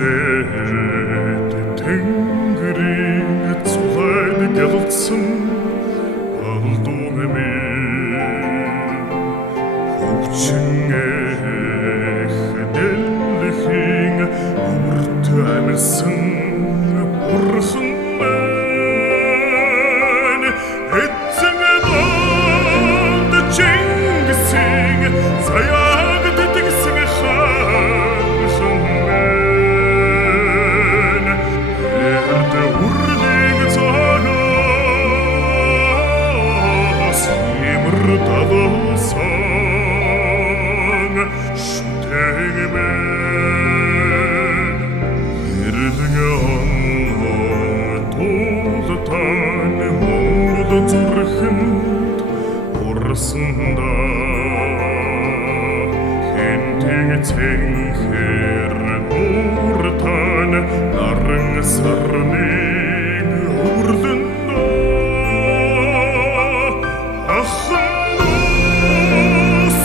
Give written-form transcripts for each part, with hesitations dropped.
дээд тэнгэрийн цулайд гялалцсан алдуун минь хөвчин эх дэлхийн өмөрт амьсан бурхан минь эцэг болд Чингисийн заяаг тэтгсэн хаан минь эрд үрдэг цаанаас имэр тавсан шүтэг минь эрдэг тултан монгол зүрхэнд урсанда хэнтэг цэнхэр нуртан наран сарныг үрлэндэ ахна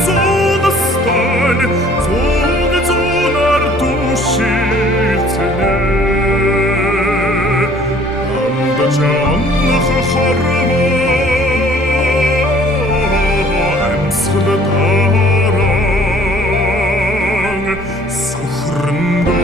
содастан зонар тушилцэнэ амдачанх харма амсгалтаран сухрында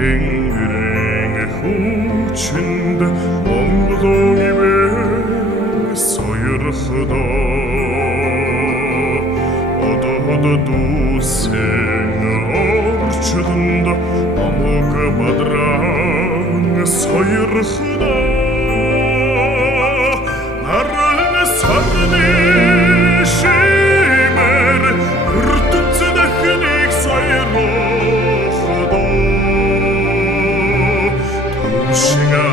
тэнгэрийн хүчинд Монголын ивэ сойрхдоо одод дүүсэн орчлонд амог бадран сойрхдоо наран сарны шимэр ертөнцөд дахныг сойрхдоо Шига